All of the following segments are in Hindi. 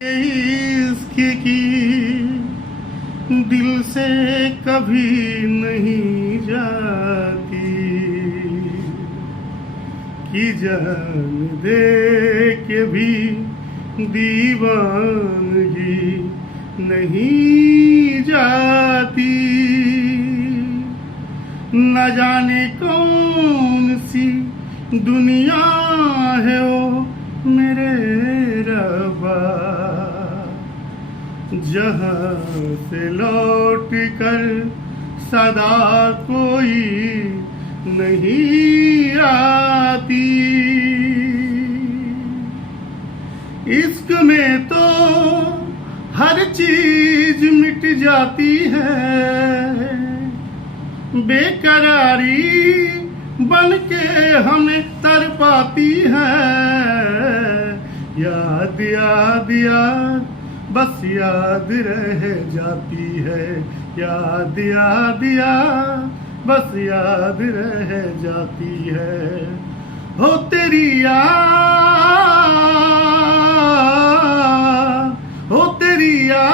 इश्क की दिल से कभी नहीं जाती कि जान दे के भी दीवानगी नहीं जाती। न जाने कौन सी दुनिया है वो मेरे रब्बा, जहाँ से लौट कर सदा कोई नहीं आती। इश्क में तो हर चीज मिट जाती है, बेकरारी बन के हमें तड़पाती है। याद याद याद बस याद रह जाती है, याद याद याद बस याद रह जाती है। हो तेरी याद, हो तेरी याद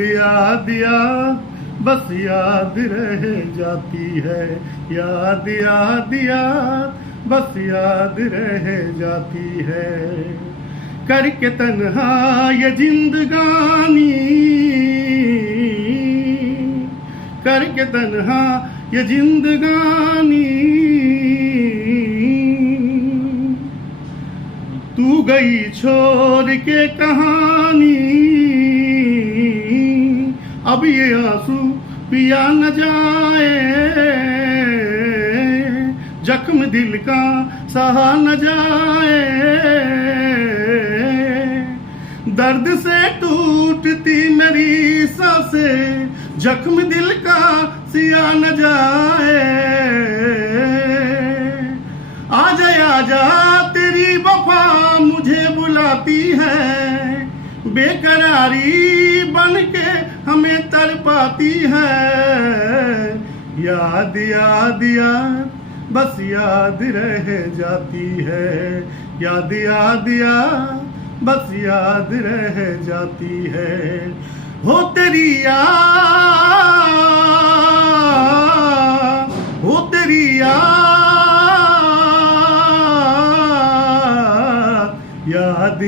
याद याद बस याद रह जाती है, याद याद याद बस याद रह जाती है। करके तन्हा ये जिंदगानी, करके तन्हा ये जिंदगानी, तू गई छोड़ के कहानी। अब ये आंसू पिया न जाए, जख्म दिल का सहा न जाए। दर्द से टूटती मेरी सांसें, जख्म दिल का सिया न जाए। आजा आजा तेरी वफा मुझे बुलाती है, बेकरारी बन के हमें तड़पाती है। याद याद याद बस याद रह जाती है, याद याद याद बस याद रह जाती है। हो तेरी याद, हो तेरी याद, याद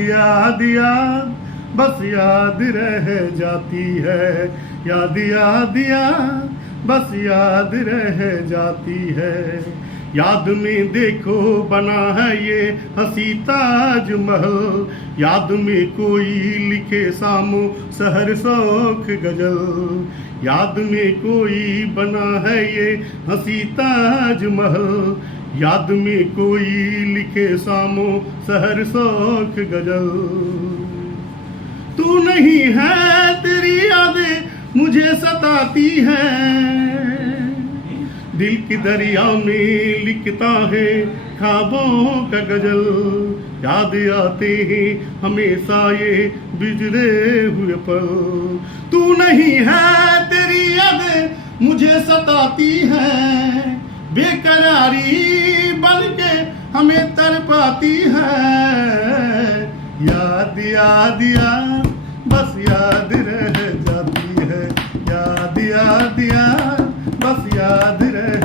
याद बस याद रह जाती है, याद याद याद बस याद रह जाती है। याद में देखो बना है ये हंसी ताजमहल, याद में कोई लिखे सामो सहर शौक गजल। याद में कोई बना है ये हंसी ताजमहल, याद में कोई लिखे सामो सहर शौक गजल। तू नहीं है तेरी यादें मुझे सताती है, दिल की दरिया में लिखता है ख्वाबों का गजल। याद आते हैं हमेशा ये बिजड़े हुए पल। तू नहीं है तेरी यादें मुझे सताती है, बेकरारी बन के हमें तड़पाती है। याद याद याद बस याद रह जाती है, याद याद याद बस याद रह